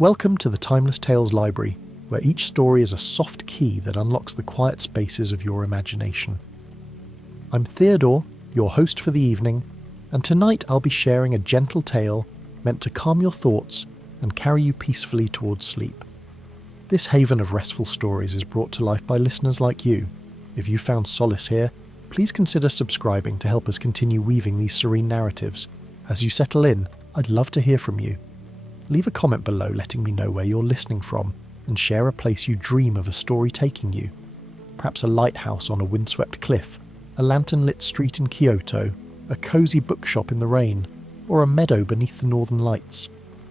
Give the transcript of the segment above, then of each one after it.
Welcome to the Timeless Tales Library, where each story is a soft key that unlocks the quiet spaces of your imagination. I'm Theodore, your host for the evening, and tonight I'll be sharing a gentle tale meant to calm your thoughts and carry you peacefully towards sleep. This haven of restful stories is brought to life by listeners like you. If you found solace here, please consider subscribing to help us continue weaving these serene narratives. As you settle in, I'd love to hear from you. Leave a comment below letting me know where you're listening from and share a place you dream of a story taking you. Perhaps a lighthouse on a windswept cliff, a lantern-lit street in Kyoto, a cosy bookshop in the rain, or a meadow beneath the northern lights.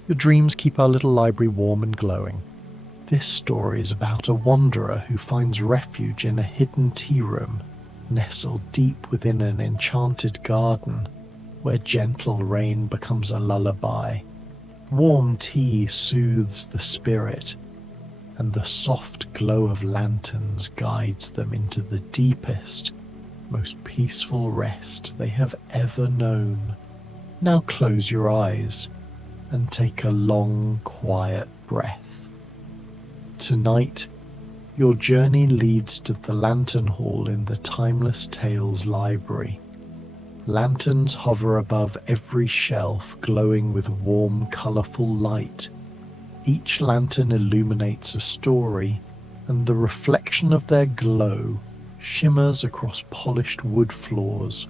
Your dreams keep our little library warm and glowing. This story is about a wanderer who finds refuge in a hidden tea room, nestled deep within an enchanted garden, where gentle rain becomes a lullaby. Warm tea soothes the spirit, and the soft glow of lanterns guides them into the deepest, most peaceful rest they have ever known. Now close your eyes and take a long, quiet breath. Tonight, your journey leads to the lantern hall in the Timeless Tales Library. Lanterns hover above every shelf, glowing with warm, colourful light. Each lantern illuminates a story, and the reflection of their glow shimmers across polished wood floors.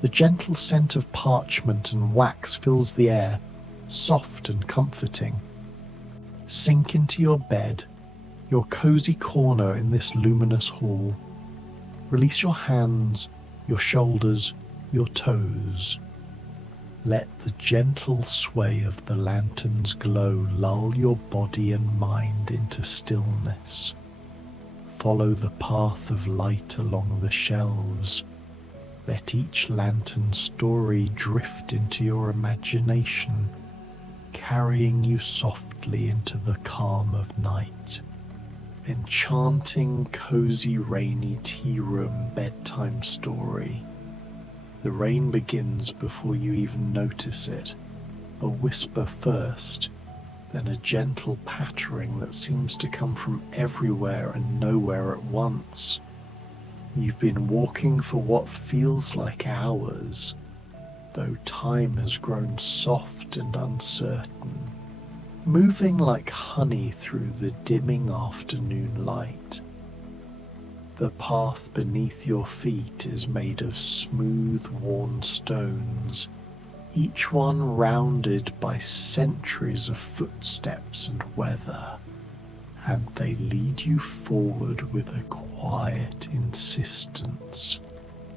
The gentle scent of parchment and wax fills the air, soft and comforting. Sink into your bed, your cosy corner in this luminous hall. Release your hands, your shoulders, your toes. Let the gentle sway of the lantern's glow lull your body and mind into stillness. Follow the path of light along the shelves. Let each lantern story drift into your imagination, carrying you softly into the calm of night. Enchanting, cozy, rainy tea room bedtime story. The rain begins before you even notice it, a whisper first, then a gentle pattering that seems to come from everywhere and nowhere at once. You've been walking for what feels like hours, though time has grown soft and uncertain, moving like honey through the dimming afternoon light. The path beneath your feet is made of smooth, worn stones, each one rounded by centuries of footsteps and weather, and they lead you forward with a quiet insistence,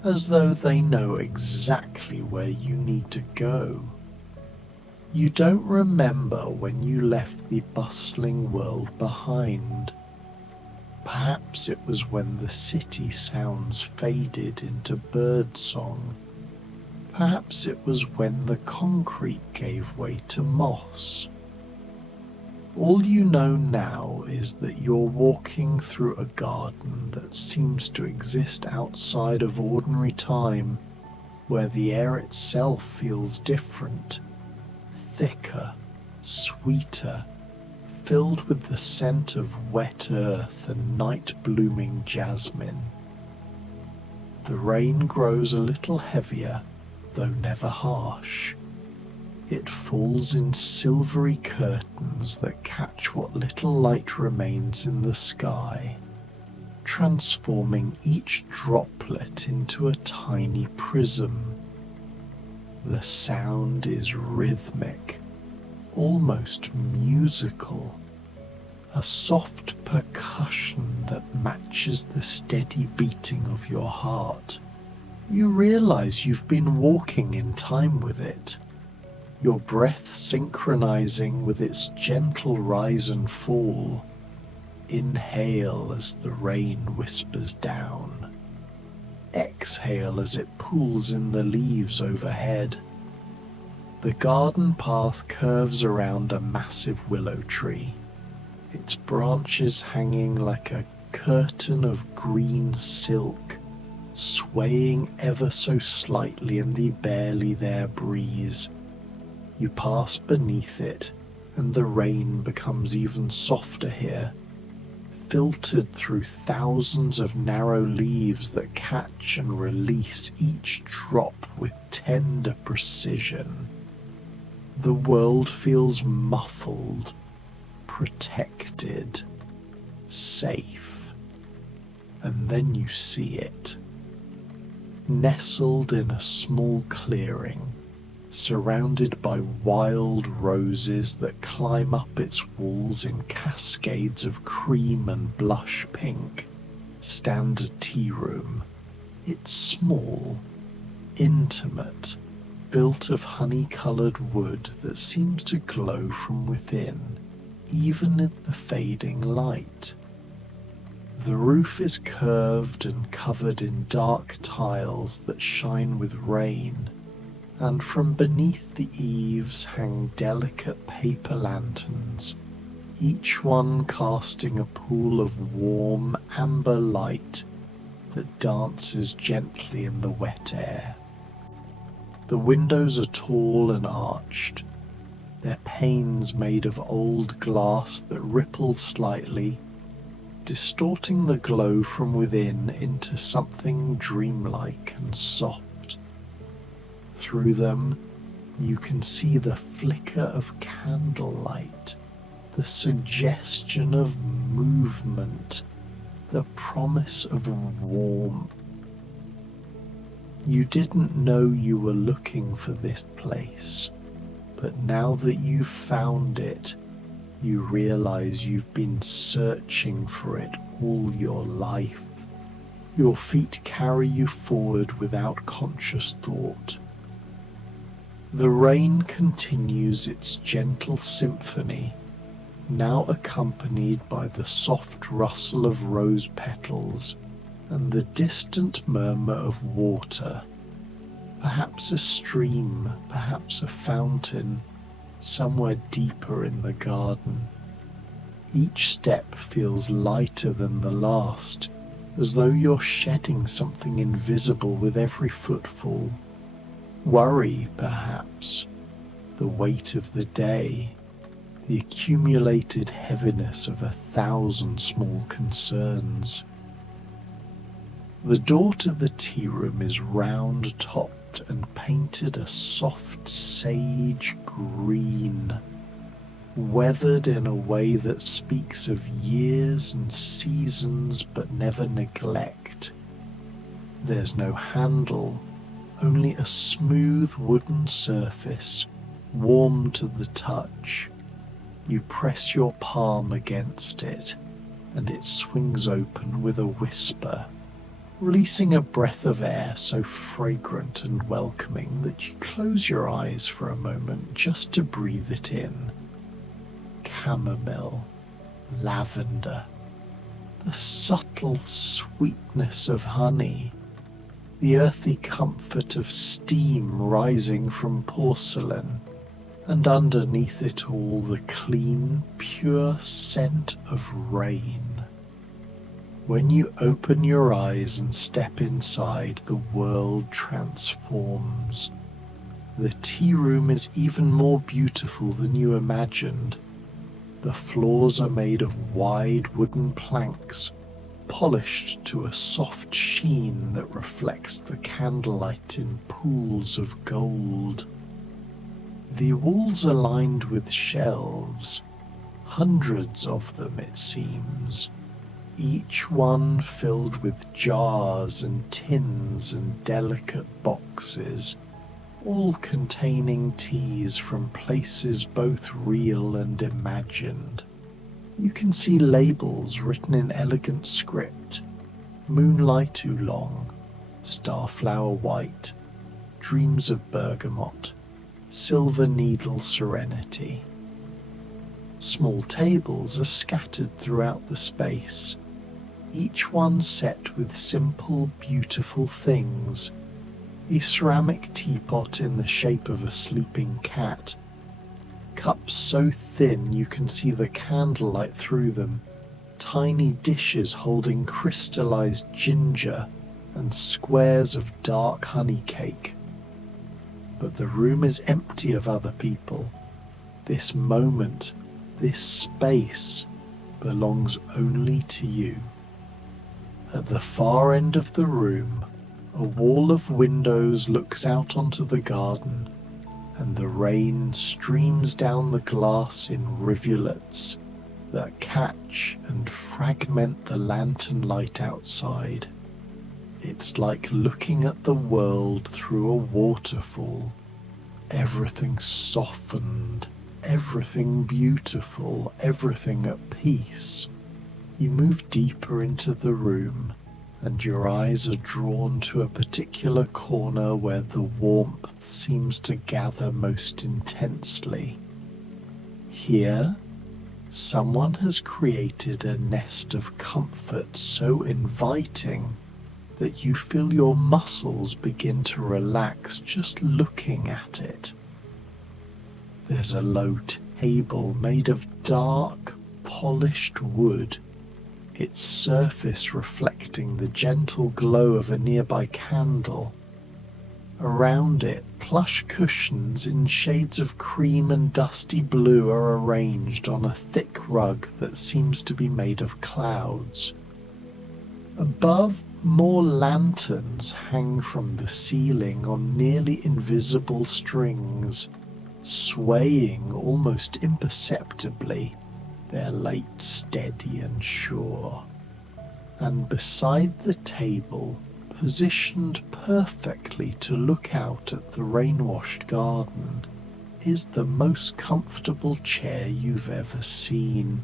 as though they know exactly where you need to go. You don't remember when you left the bustling world behind. Perhaps it was when the city sounds faded into birdsong. Perhaps it was when the concrete gave way to moss. All you know now is that you're walking through a garden that seems to exist outside of ordinary time, where the air itself feels different, thicker, sweeter, filled with the scent of wet earth and night-blooming jasmine. The rain grows a little heavier, though never harsh. It falls in silvery curtains that catch what little light remains in the sky, transforming each droplet into a tiny prism. The sound is rhythmic, almost musical, a soft percussion that matches the steady beating of your heart. You realize you've been walking in time with it, your breath synchronizing with its gentle rise and fall. Inhale as the rain whispers down. Exhale as it pulls in the leaves overhead. The garden path curves around a massive willow tree, its branches hanging like a curtain of green silk, swaying ever so slightly in the barely there breeze. You pass beneath it, and the rain becomes even softer here, filtered through thousands of narrow leaves that catch and release each drop with tender precision. The world feels muffled, protected, safe. And then you see it. Nestled in a small clearing, surrounded by wild roses that climb up its walls in cascades of cream and blush pink, stands a tea room. It's small, intimate, built of honey-coloured wood that seems to glow from within, even in the fading light. The roof is curved and covered in dark tiles that shine with rain, and from beneath the eaves hang delicate paper lanterns, each one casting a pool of warm amber light that dances gently in the wet air. The windows are tall and arched, their panes made of old glass that ripples slightly, distorting the glow from within into something dreamlike and soft. Through them, you can see the flicker of candlelight, the suggestion of movement, the promise of warmth. You didn't know you were looking for this place, but now that you've found it, you realize you've been searching for it all your life. Your feet carry you forward without conscious thought. The rain continues its gentle symphony, now accompanied by the soft rustle of rose petals and the distant murmur of water, perhaps a stream, perhaps a fountain, somewhere deeper in the garden. Each step feels lighter than the last, as though you're shedding something invisible with every footfall. Worry, perhaps, the weight of the day, the accumulated heaviness of 1,000 small concerns. The door to the tea room is round-topped and painted a soft sage green, weathered in a way that speaks of years and seasons but never neglect. There's no handle, only a smooth wooden surface, warm to the touch. You press your palm against it, and it swings open with a whisper, releasing a breath of air so fragrant and welcoming that you close your eyes for a moment just to breathe it in. Chamomile, lavender, the subtle sweetness of honey, the earthy comfort of steam rising from porcelain, and underneath it all the clean, pure scent of rain. When you open your eyes and step inside, the world transforms. The tea room is even more beautiful than you imagined. The floors are made of wide wooden planks, polished to a soft sheen that reflects the candlelight in pools of gold. The walls are lined with shelves, hundreds of them it seems, each one filled with jars and tins and delicate boxes, all containing teas from places both real and imagined. You can see labels written in elegant script: Moonlight Oolong, Starflower White, Dreams of Bergamot, Silver Needle Serenity. Small tables are scattered throughout the space, each one set with simple, beautiful things. A ceramic teapot in the shape of a sleeping cat, cups so thin you can see the candlelight through them, tiny dishes holding crystallized ginger and squares of dark honey cake. But the room is empty of other people. This moment, this space, belongs only to you. At the far end of the room, a wall of windows looks out onto the garden, and the rain streams down the glass in rivulets that catch and fragment the lantern light outside. It's like looking at the world through a waterfall. Everything softened, everything beautiful, everything at peace. You move deeper into the room, and your eyes are drawn to a particular corner where the warmth seems to gather most intensely. Here, someone has created a nest of comfort so inviting that you feel your muscles begin to relax just looking at it. There's a low table made of dark, polished wood, its surface reflecting the gentle glow of a nearby candle. Around it, plush cushions in shades of cream and dusty blue are arranged on a thick rug that seems to be made of clouds. Above, more lanterns hang from the ceiling on nearly invisible strings, swaying almost imperceptibly, their light steady and sure. And beside the table, positioned perfectly to look out at the rain-washed garden, is the most comfortable chair you've ever seen.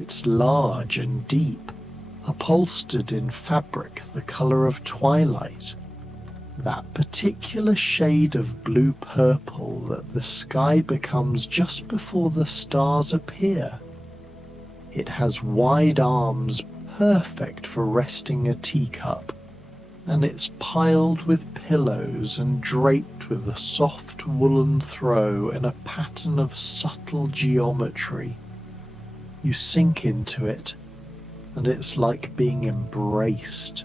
It's large and deep, upholstered in fabric the colour of twilight, that particular shade of blue-purple that the sky becomes just before the stars appear. It has wide arms perfect for resting a teacup, and it's piled with pillows and draped with a soft woolen throw in a pattern of subtle geometry. You sink into it, and it's like being embraced.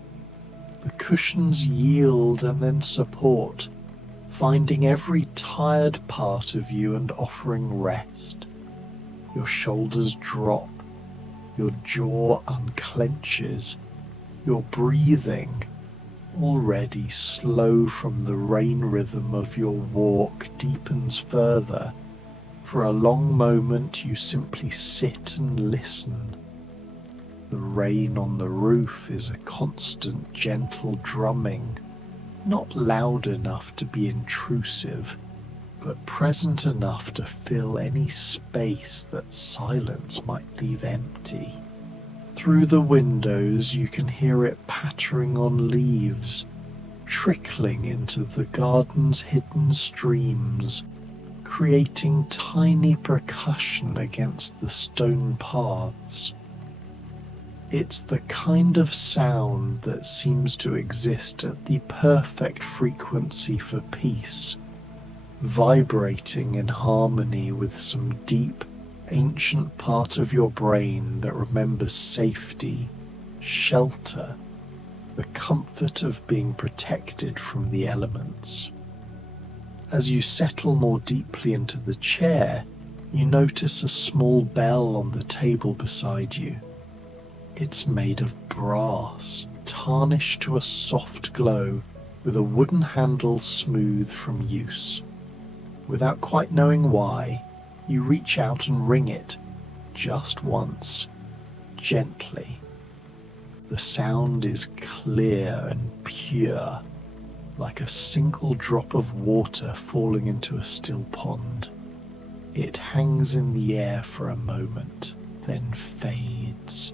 The cushions yield and then support, finding every tired part of you and offering rest. Your shoulders drop, your jaw unclenches, your breathing, already slow from the rain rhythm of your walk, deepens further. For a long moment you simply sit and listen. The rain on the roof is a constant gentle drumming, not loud enough to be intrusive, but present enough to fill any space that silence might leave empty. Through the windows you can hear it pattering on leaves, trickling into the garden's hidden streams, creating tiny percussion against the stone paths. It's the kind of sound that seems to exist at the perfect frequency for peace, vibrating in harmony with some deep, ancient part of your brain that remembers safety, shelter, the comfort of being protected from the elements. As you settle more deeply into the chair, you notice a small bell on the table beside you. It's made of brass, tarnished to a soft glow, with a wooden handle smooth from use. Without quite knowing why, you reach out and ring it, just once, gently. The sound is clear and pure, like a single drop of water falling into a still pond. It hangs in the air for a moment, then fades,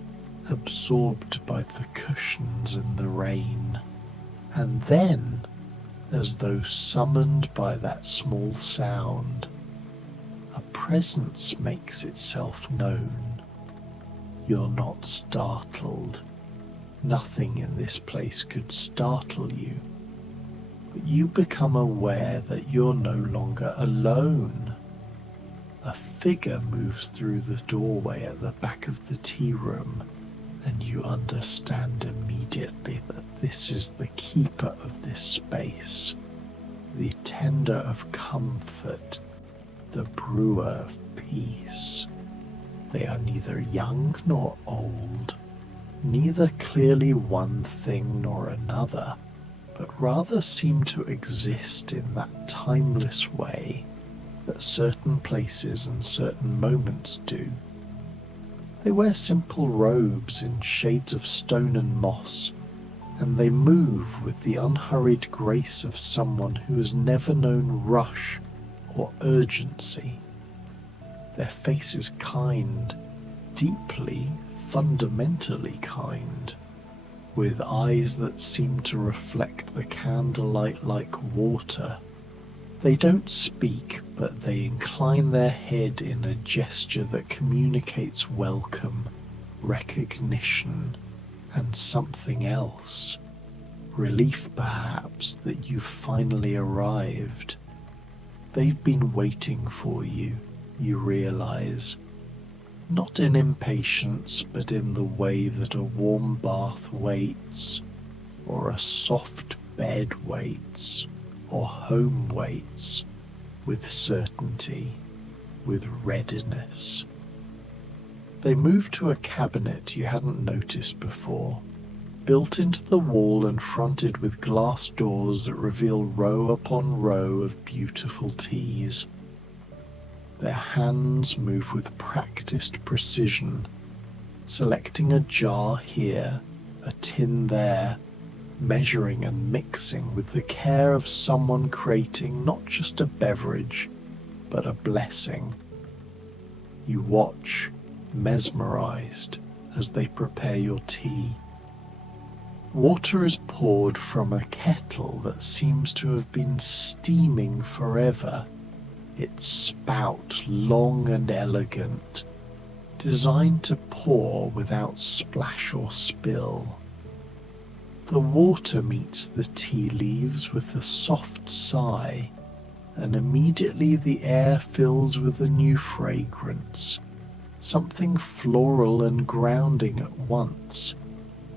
absorbed by the cushions and the rain. And then, as though summoned by that small sound, a presence makes itself known. You're not startled. Nothing in this place could startle you. But you become aware that you're no longer alone. A figure moves through the doorway at the back of the tea room, and you understand immediately that this is the keeper of this space, the tender of comfort, the brewer of peace. They are neither young nor old, neither clearly one thing nor another, but rather seem to exist in that timeless way that certain places and certain moments do. They wear simple robes in shades of stone and moss, and they move with the unhurried grace of someone who has never known rush or urgency. Their face is kind, deeply, fundamentally kind, with eyes that seem to reflect the candlelight like water. They don't speak, but they incline their head in a gesture that communicates welcome, recognition, and something else. Relief, perhaps, that you've finally arrived. They've been waiting for you, you realize. Not in impatience, but in the way that a warm bath waits, or a soft bed waits, or home waits, with certainty, with readiness. They moved to a cabinet you hadn't noticed before, built into the wall and fronted with glass doors that reveal row upon row of beautiful teas. Their hands move with practiced precision, selecting a jar here, a tin there, measuring and mixing with the care of someone creating not just a beverage, but a blessing. You watch, mesmerized, as they prepare your tea. Water is poured from a kettle that seems to have been steaming forever, its spout long and elegant, designed to pour without splash or spill. The water meets the tea leaves with a soft sigh, and immediately the air fills with a new fragrance, something floral and grounding at once,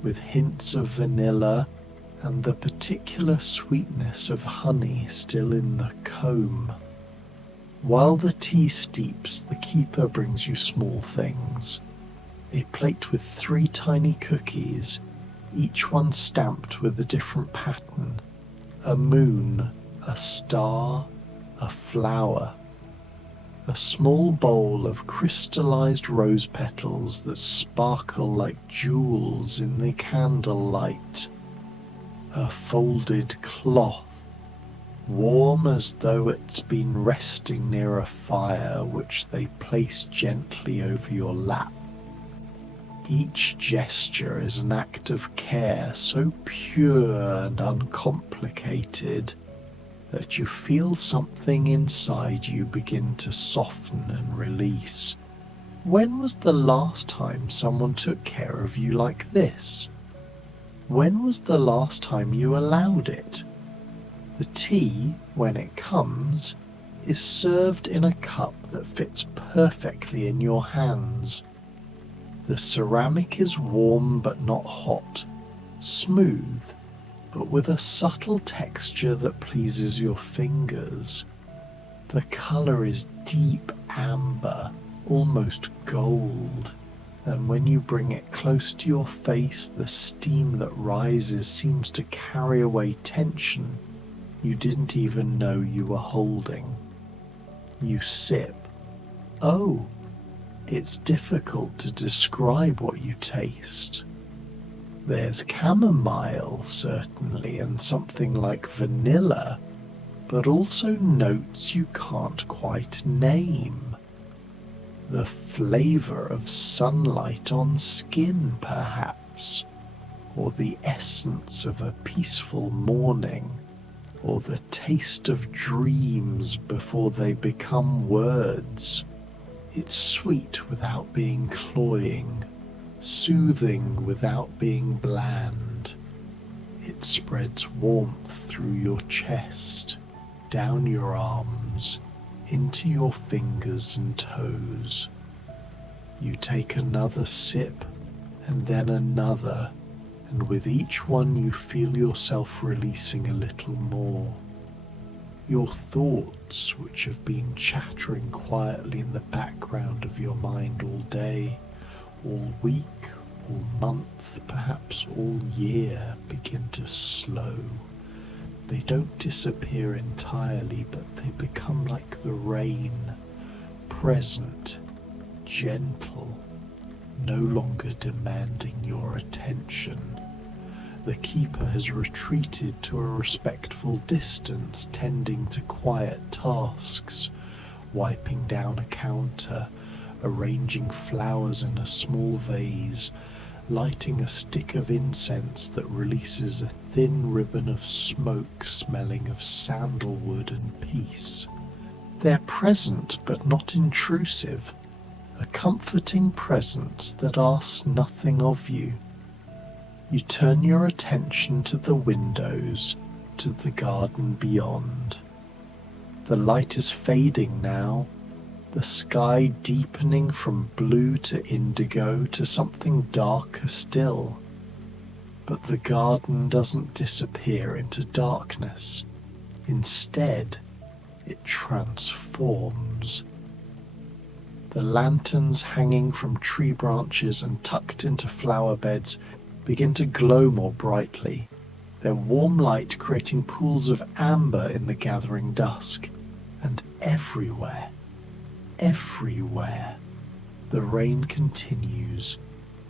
with hints of vanilla and the particular sweetness of honey still in the comb. While the tea steeps, the keeper brings you small things. A plate with 3 tiny cookies, each one stamped with a different pattern: a moon, a star, a flower. A small bowl of crystallized rose petals that sparkle like jewels in the candlelight. A folded cloth, warm as though it's been resting near a fire, which they place gently over your lap. Each gesture is an act of care so pure and uncomplicated that you feel something inside you begin to soften and release. When was the last time someone took care of you like this? When was the last time you allowed it? The tea, when it comes, is served in a cup that fits perfectly in your hands. The ceramic is warm but not hot, smooth, but with a subtle texture that pleases your fingers. The color is deep amber, almost gold, and when you bring it close to your face, the steam that rises seems to carry away tension you didn't even know you were holding. You sip. Oh, it's difficult to describe what you taste. There's chamomile, certainly, and something like vanilla, but also notes you can't quite name. The flavor of sunlight on skin, perhaps, or the essence of a peaceful morning, or the taste of dreams before they become words. It's sweet without being cloying, soothing without being bland. It spreads warmth through your chest, down your arms, into your fingers and toes. You take another sip and then another, and with each one you feel yourself releasing a little more. Your thoughts, which have been chattering quietly in the background of your mind all day, all week, all month, perhaps all year, begin to slow. They don't disappear entirely, but they become like the rain, present, gentle, no longer demanding your attention. The keeper has retreated to a respectful distance, tending to quiet tasks, wiping down a counter, arranging flowers in a small vase, lighting a stick of incense that releases a thin ribbon of smoke smelling of sandalwood and peace. They're present but not intrusive, a comforting presence that asks nothing of you. You turn your attention to the windows, to the garden beyond. The light is fading now, the sky deepening from blue to indigo to something darker still. But the garden doesn't disappear into darkness. Instead, it transforms. The lanterns hanging from tree branches and tucked into flower beds begin to glow more brightly, their warm light creating pools of amber in the gathering dusk. And everywhere, the rain continues,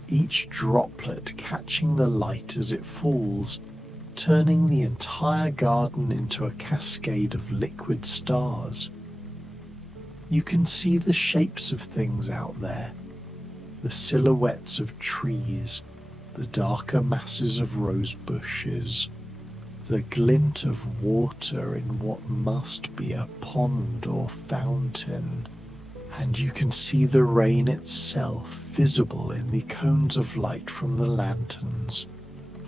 each droplet catching the light as it falls, turning the entire garden into a cascade of liquid stars. You can see the shapes of things out there, the silhouettes of trees, the darker masses of rose bushes, the glint of water in what must be a pond or fountain, and you can see the rain itself visible in the cones of light from the lanterns,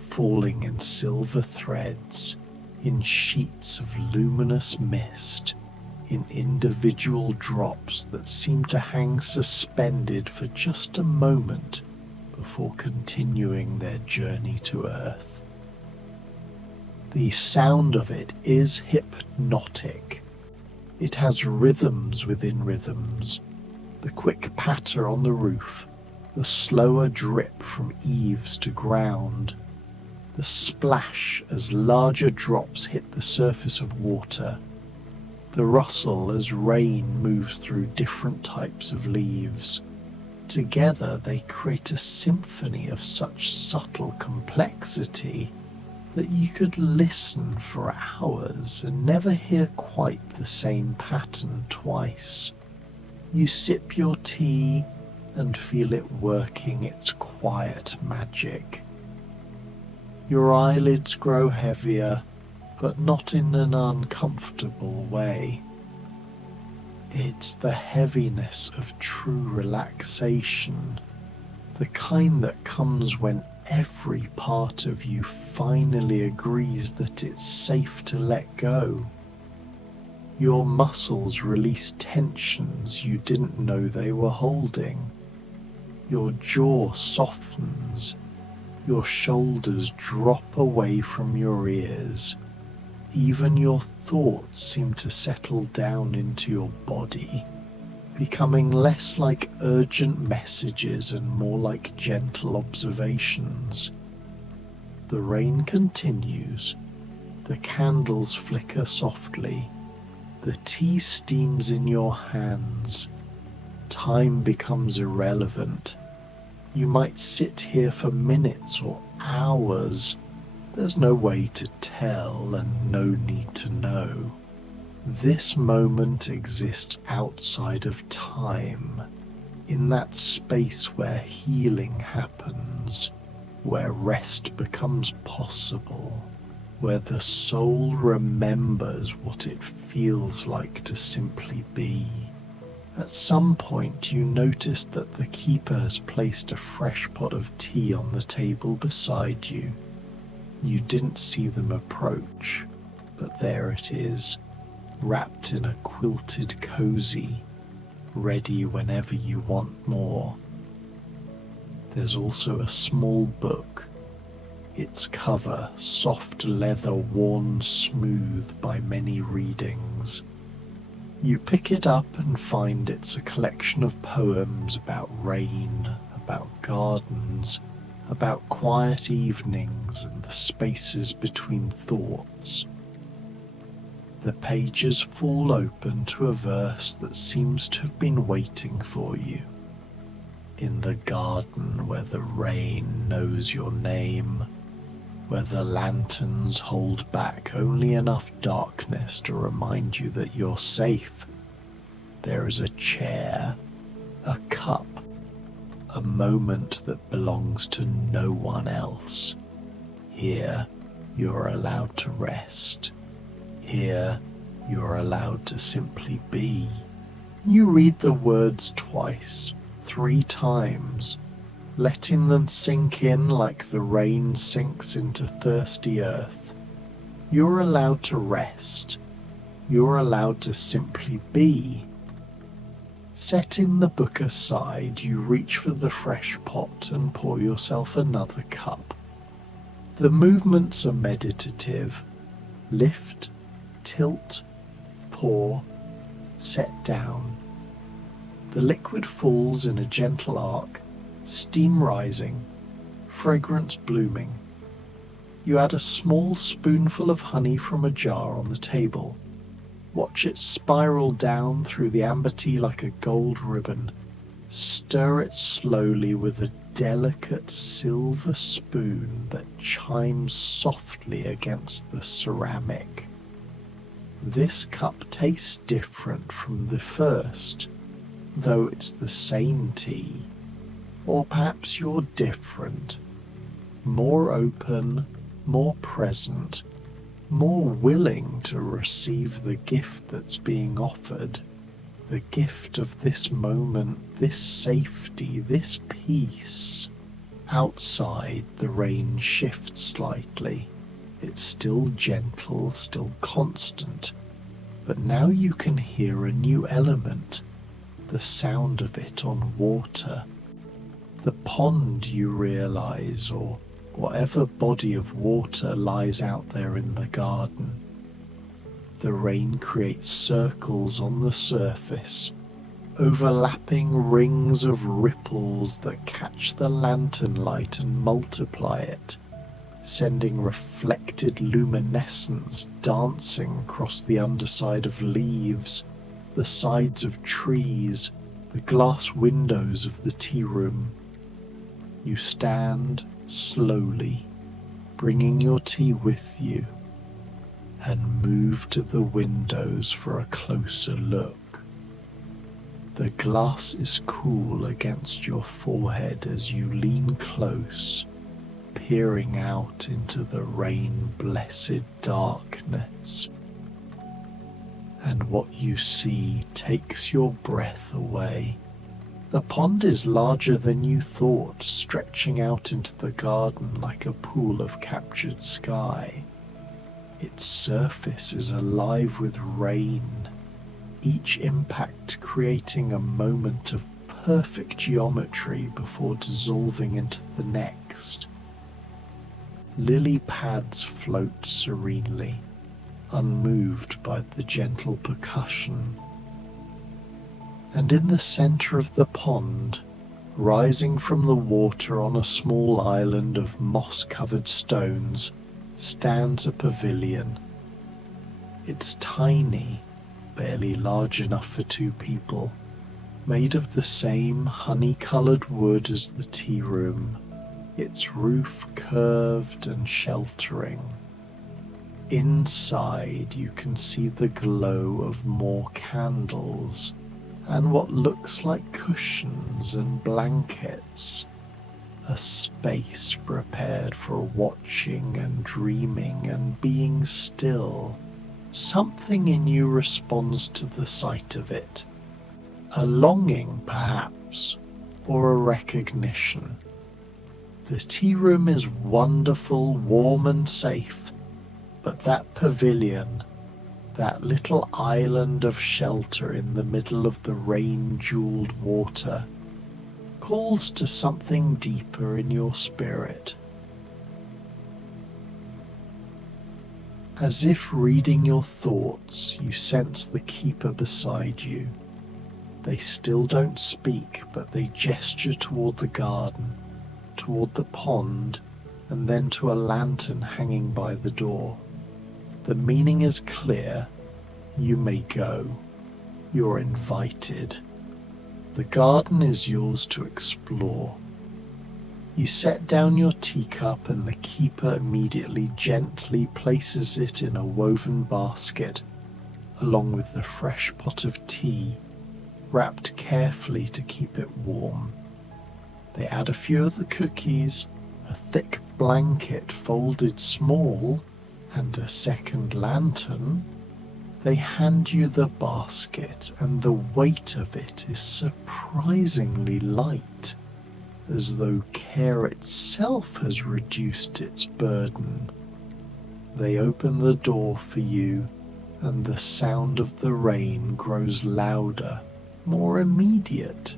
falling in silver threads, in sheets of luminous mist, in individual drops that seem to hang suspended for just a moment before continuing their journey to Earth. The sound of it is hypnotic. It has rhythms within rhythms, the quick patter on the roof, the slower drip from eaves to ground, the splash as larger drops hit the surface of water, the rustle as rain moves through different types of leaves. Together they create a symphony of such subtle complexity that you could listen for hours and never hear quite the same pattern twice. You sip your tea and feel it working its quiet magic. Your eyelids grow heavier, but not in an uncomfortable way. It's the heaviness of true relaxation, the kind that comes when every part of you finally agrees that it's safe to let go. Your muscles release tensions you didn't know they were holding. Your jaw softens, your shoulders drop away from your ears. Even your thoughts seem to settle down into your body, becoming less like urgent messages and more like gentle observations. The rain continues, the candles flicker softly, the tea steams in your hands. Time becomes irrelevant. You might sit here for minutes or hours. There's no way to tell and no need to know. This moment exists outside of time, in that space where healing happens, where rest becomes possible, where the soul remembers what it feels like to simply be. At some point you notice that the keeper has placed a fresh pot of tea on the table beside you. You didn't see them approach, but there it is, wrapped in a quilted cozy, ready whenever you want more. There's also a small book. its cover soft leather worn smooth by many readings. You pick it up and find it's a collection of poems about rain, about gardens, about quiet evenings and the spaces between thoughts. The pages fall open to a verse that seems to have been waiting for you. In the garden where the rain knows your name, where the lanterns hold back only enough darkness to remind you that you're safe, there is a chair, a cup, a moment that belongs to no one else. Here you're allowed to rest. Here you're allowed to simply be. You read the words twice, 3 times, letting them sink in like the rain sinks into thirsty earth. You're allowed to rest. You're allowed to simply be. Setting the book aside, you reach for the fresh pot and pour yourself another cup. The movements are meditative. Lift, tilt, pour, set down. The liquid falls in a gentle arc, steam rising, fragrance blooming. You add a small spoonful of honey from a jar on the table. Watch it spiral down through the amber tea like a gold ribbon. Stir it slowly with a delicate silver spoon that chimes softly against the ceramic. This cup tastes different from the first, though it's the same tea. Or perhaps you're different, more open, more present, more willing to receive the gift that's being offered, the gift of this moment, this safety, this peace. Outside, the rain shifts slightly. It's still gentle, still constant, but now you can hear a new element, the sound of it on water. The pond, you realize, or whatever body of water lies out there in the garden. The rain creates circles on the surface, overlapping rings of ripples that catch the lantern light and multiply it, sending reflected luminescence dancing across the underside of leaves, the sides of trees, the glass windows of the tea room. You stand slowly, bringing your tea with you, and move to the windows for a closer look. The glass is cool against your forehead as you lean close, peering out into the rain-blessed darkness. And what you see takes your breath away. The pond is larger than you thought, stretching out into the garden like a pool of captured sky. Its surface is alive with rain, each impact creating a moment of perfect geometry before dissolving into the next. Lily pads float serenely, unmoved by the gentle percussion. And in the center of the pond, rising from the water on a small island of moss-covered stones, stands a pavilion. It's tiny, barely large enough for 2 people, made of the same honey-colored wood as the tea room, its roof curved and sheltering. Inside you can see the glow of more candles and what looks like cushions and blankets, a space prepared for watching and dreaming and being still. Something in you responds to the sight of it, a longing perhaps, or a recognition. The tea room is wonderful, warm and safe, but that pavilion, that little island of shelter in the middle of the rain-jeweled water, calls to something deeper in your spirit. As if reading your thoughts, you sense the keeper beside you. They still don't speak, but they gesture toward the garden, toward the pond, and then to a lantern hanging by the door. The meaning is clear. You may go. You're invited. The garden is yours to explore. You set down your teacup and the keeper immediately gently places it in a woven basket, along with the fresh pot of tea, wrapped carefully to keep it warm. They add a few of the cookies, a thick blanket folded small, and a second lantern. They hand you the basket, and the weight of it is surprisingly light, as though care itself has reduced its burden. They open the door for you, and the sound of the rain grows louder, more immediate.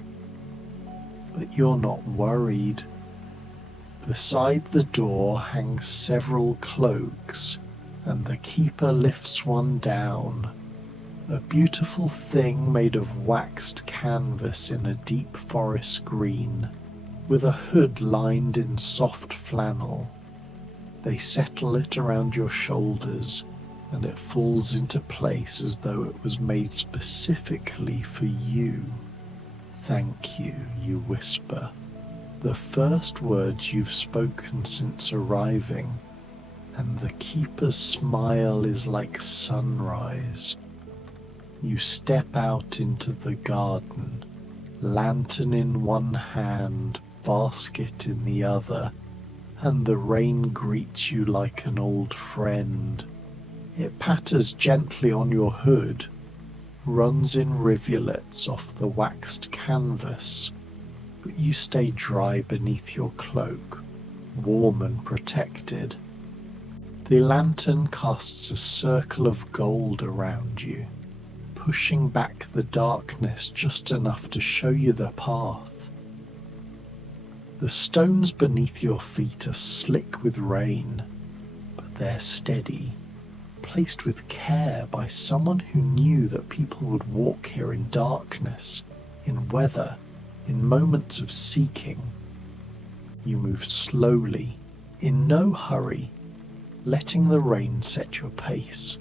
But you're not worried. Beside the door hang several cloaks, and the keeper lifts one down, a beautiful thing made of waxed canvas in a deep forest green, with a hood lined in soft flannel. They settle it around your shoulders, and it falls into place as though it was made specifically for you. "Thank you," you whisper, the first words you've spoken since arriving, and the keeper's smile is like sunrise. You step out into the garden, lantern in one hand, basket in the other, and the rain greets you like an old friend. It patters gently on your hood, runs in rivulets off the waxed canvas, but you stay dry beneath your cloak, warm and protected. The lantern casts a circle of gold around you, pushing back the darkness just enough to show you the path. The stones beneath your feet are slick with rain, but they're steady, placed with care by someone who knew that people would walk here in darkness, in weather, in moments of seeking. You move slowly, in no hurry, letting the rain set your pace.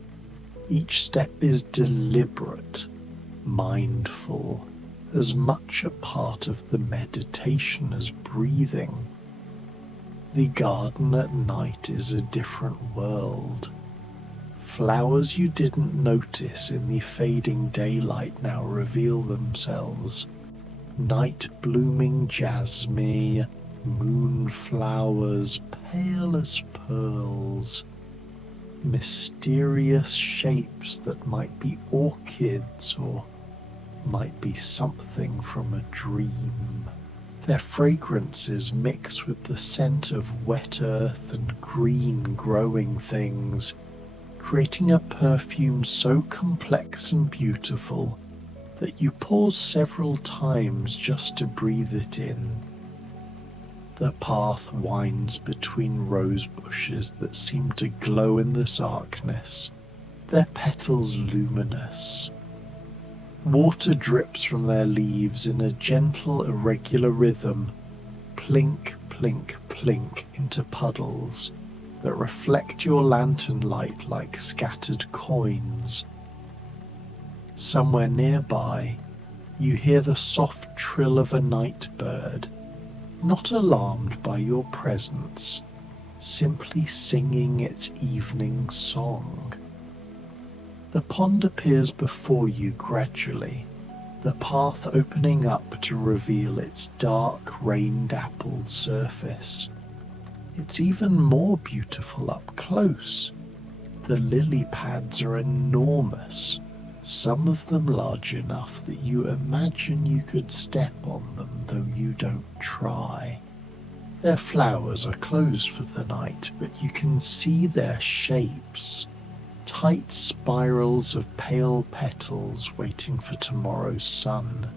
Each step is deliberate, mindful, as much a part of the meditation as breathing. The garden at night is a different world. Flowers you didn't notice in the fading daylight now reveal themselves. Night-blooming jasmine, moonflowers, pale as pearls, mysterious shapes that might be orchids or might be something from a dream. Their fragrances mix with the scent of wet earth and green growing things, creating a perfume so complex and beautiful that you pause several times just to breathe it in. The path winds between rose bushes that seem to glow in the darkness, their petals luminous. Water drips from their leaves in a gentle, irregular rhythm, plink, plink, plink into puddles that reflect your lantern light like scattered coins. Somewhere nearby, you hear the soft trill of a night bird, not alarmed by your presence, simply singing its evening song. The pond appears before you gradually, the path opening up to reveal its dark, rain-dappled surface. It's even more beautiful up close. The lily pads are enormous, some of them large enough that you imagine you could step on them, though you don't try. Their flowers are closed for the night, but you can see their shapes, tight spirals of pale petals waiting for tomorrow's sun.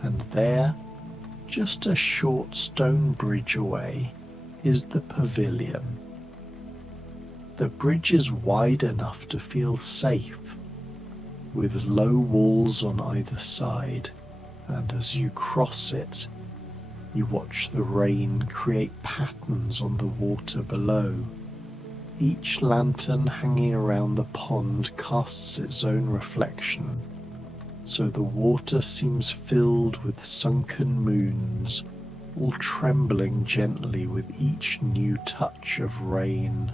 And there, just a short stone bridge away, is the pavilion. The bridge is wide enough to feel safe, with low walls on either side, and as you cross it, you watch the rain create patterns on the water below. Each lantern hanging around the pond casts its own reflection, so the water seems filled with sunken moons, all trembling gently with each new touch of rain.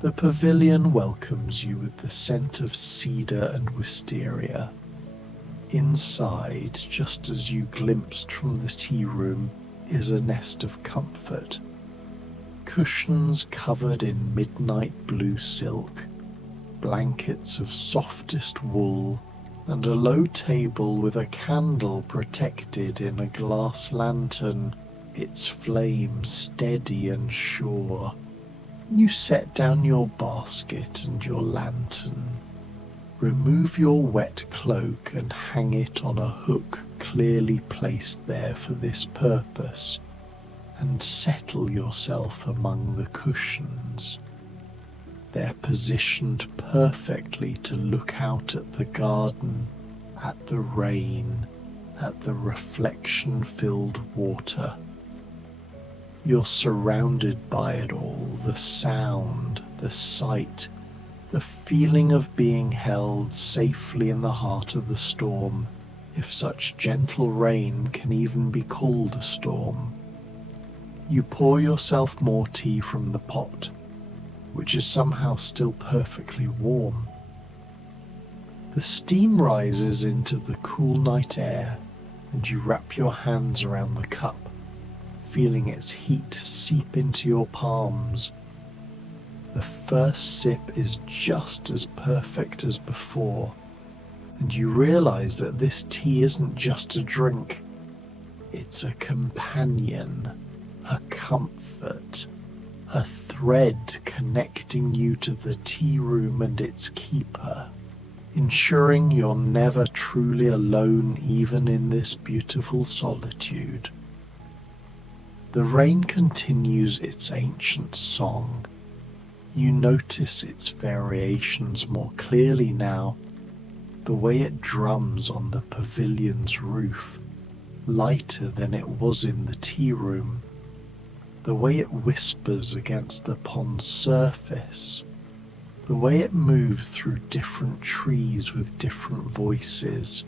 The pavilion welcomes you with the scent of cedar and wisteria. Inside, just as you glimpsed from the tea room, is a nest of comfort. Cushions covered in midnight blue silk, blankets of softest wool, and a low table with a candle protected in a glass lantern, its flame steady and sure. You set down your basket and your lantern, remove your wet cloak and hang it on a hook clearly placed there for this purpose, and settle yourself among the cushions. They're positioned perfectly to look out at the garden, at the rain, at the reflection-filled water. You're surrounded by it all, the sound, the sight, the feeling of being held safely in the heart of the storm, if such gentle rain can even be called a storm. You pour yourself more tea from the pot, which is somehow still perfectly warm. The steam rises into the cool night air, and you wrap your hands around the cup, feeling its heat seep into your palms. The first sip is just as perfect as before, and you realize that this tea isn't just a drink, it's a companion, a comfort, a thread connecting you to the tea room and its keeper, ensuring you're never truly alone even in this beautiful solitude. The rain continues its ancient song. You notice its variations more clearly now, the way it drums on the pavilion's roof, lighter than it was in the tea room, the way it whispers against the pond's surface, the way it moves through different trees with different voices,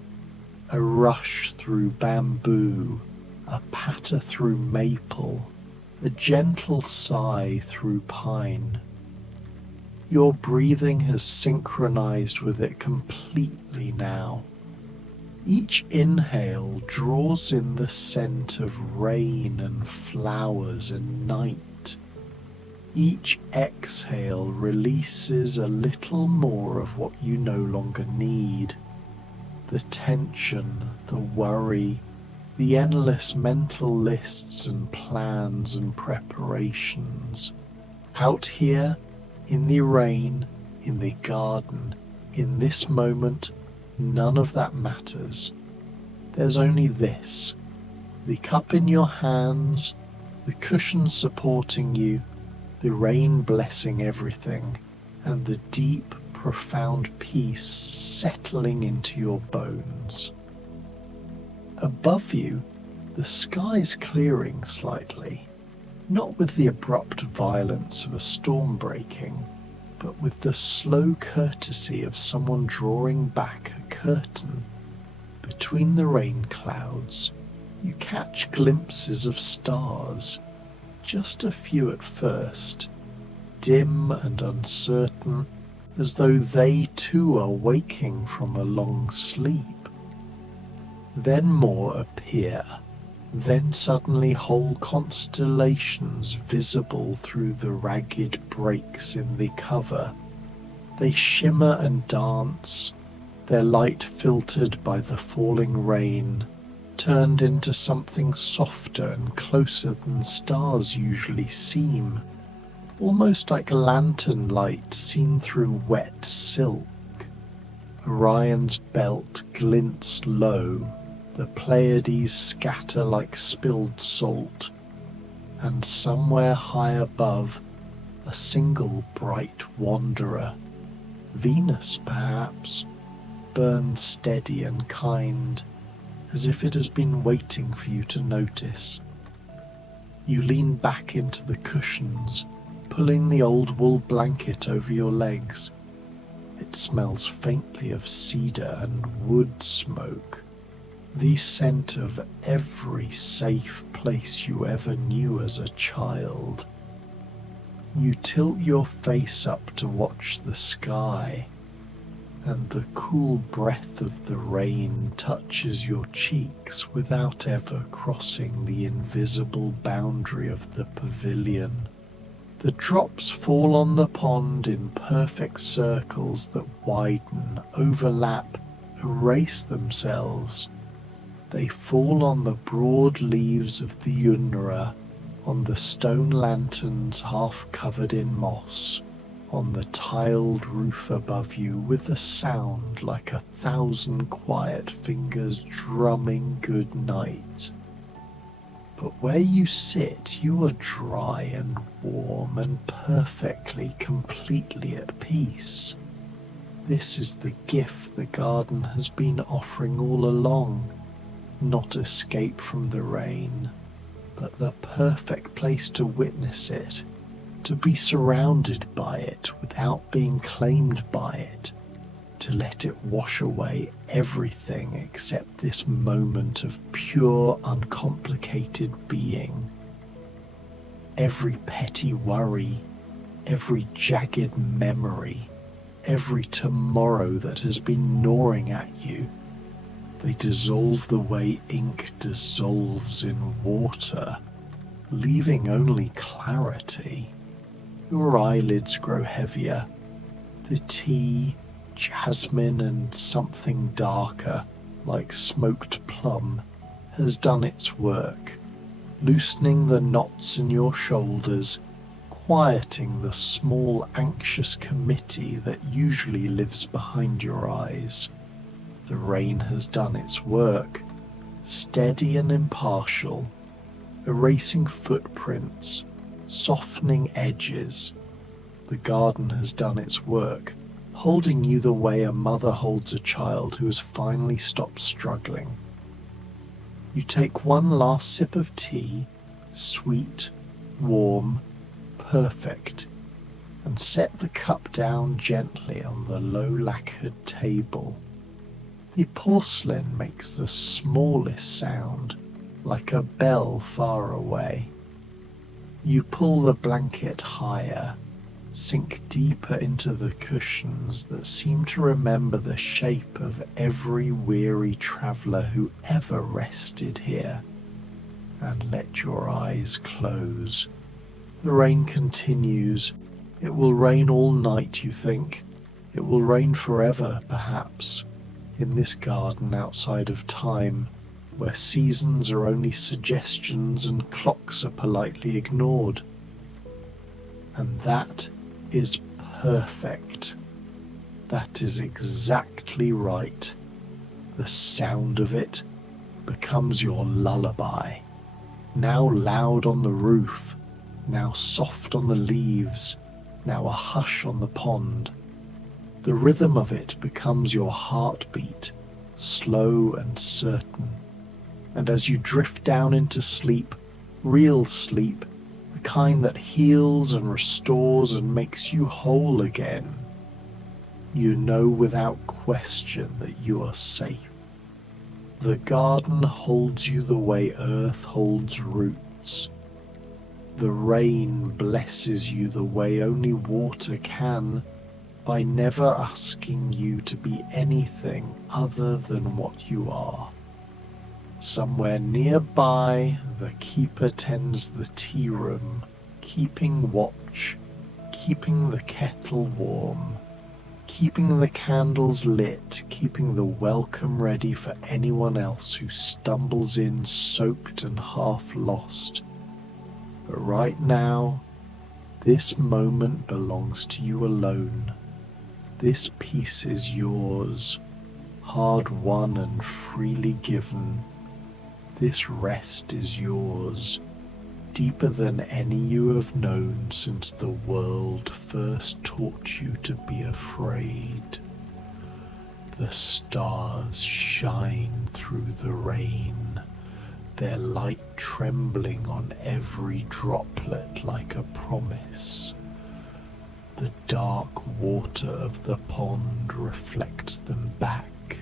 a rush through bamboo, a patter through maple, a gentle sigh through pine. Your breathing has synchronized with it completely now. Each inhale draws in the scent of rain and flowers and night. Each exhale releases a little more of what you no longer need. The tension, the worry, the endless mental lists and plans and preparations. Out here, in the rain, in the garden, in this moment, none of that matters. There's only this, the cup in your hands, the cushion supporting you, the rain blessing everything, and the deep, profound peace settling into your bones. Above you, the sky's clearing slightly, not with the abrupt violence of a storm breaking, but with the slow courtesy of someone drawing back a curtain. Between the rain clouds, you catch glimpses of stars, just a few at first, dim and uncertain, as though they too are waking from a long sleep. Then more appear, then suddenly whole constellations visible through the ragged breaks in the cover. They shimmer and dance, their light filtered by the falling rain, turned into something softer and closer than stars usually seem, almost like lantern light seen through wet silk. Orion's belt glints low, the Pleiades scatter like spilled salt, and somewhere high above, a single bright wanderer, Venus perhaps, burns steady and kind, as if it has been waiting for you to notice. You lean back into the cushions, pulling the old wool blanket over your legs. It smells faintly of cedar and wood smoke, the scent of every safe place you ever knew as a child. You tilt your face up to watch the sky, and the cool breath of the rain touches your cheeks without ever crossing the invisible boundary of the pavilion. The drops fall on the pond in perfect circles that widen, overlap, erase themselves. They fall on the broad leaves of the Unra, on the stone lanterns half covered in moss, on the tiled roof above you, with a sound like 1,000 quiet fingers drumming good night. But where you sit, you are dry and warm and perfectly, completely at peace. This is the gift the garden has been offering all along, not escape from the rain, but the perfect place to witness it, to be surrounded by it without being claimed by it, to let it wash away everything except this moment of pure, uncomplicated being. Every petty worry, every jagged memory, every tomorrow that has been gnawing at you, they dissolve the way ink dissolves in water, leaving only clarity. Your eyelids grow heavier. The tea, jasmine and something darker, like smoked plum, has done its work, loosening the knots in your shoulders, quieting the small anxious committee that usually lives behind your eyes. The rain has done its work, steady and impartial, erasing footprints, softening edges. The garden has done its work, holding you the way a mother holds a child who has finally stopped struggling. You take one last sip of tea, sweet, warm, perfect, and set the cup down gently on the low lacquered table. The porcelain makes the smallest sound, like a bell far away. You pull the blanket higher, sink deeper into the cushions that seem to remember the shape of every weary traveller who ever rested here, and let your eyes close. The rain continues. It will rain all night, you think. It will rain forever, perhaps, in this garden outside of time, where seasons are only suggestions and clocks are politely ignored. And that is perfect. That is exactly right. The sound of it becomes your lullaby, now loud on the roof, now soft on the leaves, now a hush on the pond. The rhythm of it becomes your heartbeat, slow and certain. And as you drift down into sleep, real sleep, the kind that heals and restores and makes you whole again, you know without question that you are safe. The garden holds you the way earth holds roots. The rain blesses you the way only water can, by never asking you to be anything other than what you are. Somewhere nearby, the keeper tends the tea room, keeping watch, keeping the kettle warm, keeping the candles lit, keeping the welcome ready for anyone else who stumbles in soaked and half lost. But right now, this moment belongs to you alone. This peace is yours, hard won and freely given. This rest is yours, deeper than any you have known since the world first taught you to be afraid. The stars shine through the rain, their light trembling on every droplet like a promise. The dark water of the pond reflects them back,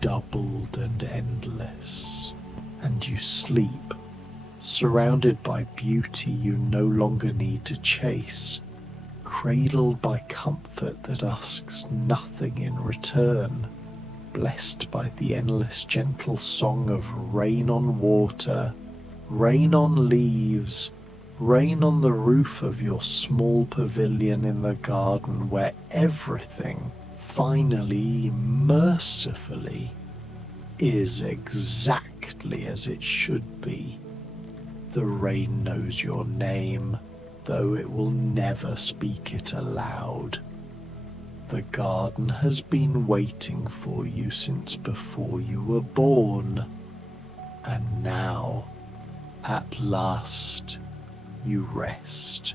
doubled and endless, and you sleep, surrounded by beauty you no longer need to chase, cradled by comfort that asks nothing in return, blessed by the endless gentle song of rain on water, rain on leaves, rain on the roof of your small pavilion in the garden where everything, finally, mercifully, is exactly as it should be. The rain knows your name, though it will never speak it aloud. The garden has been waiting for you since before you were born, and now, at last, you rest.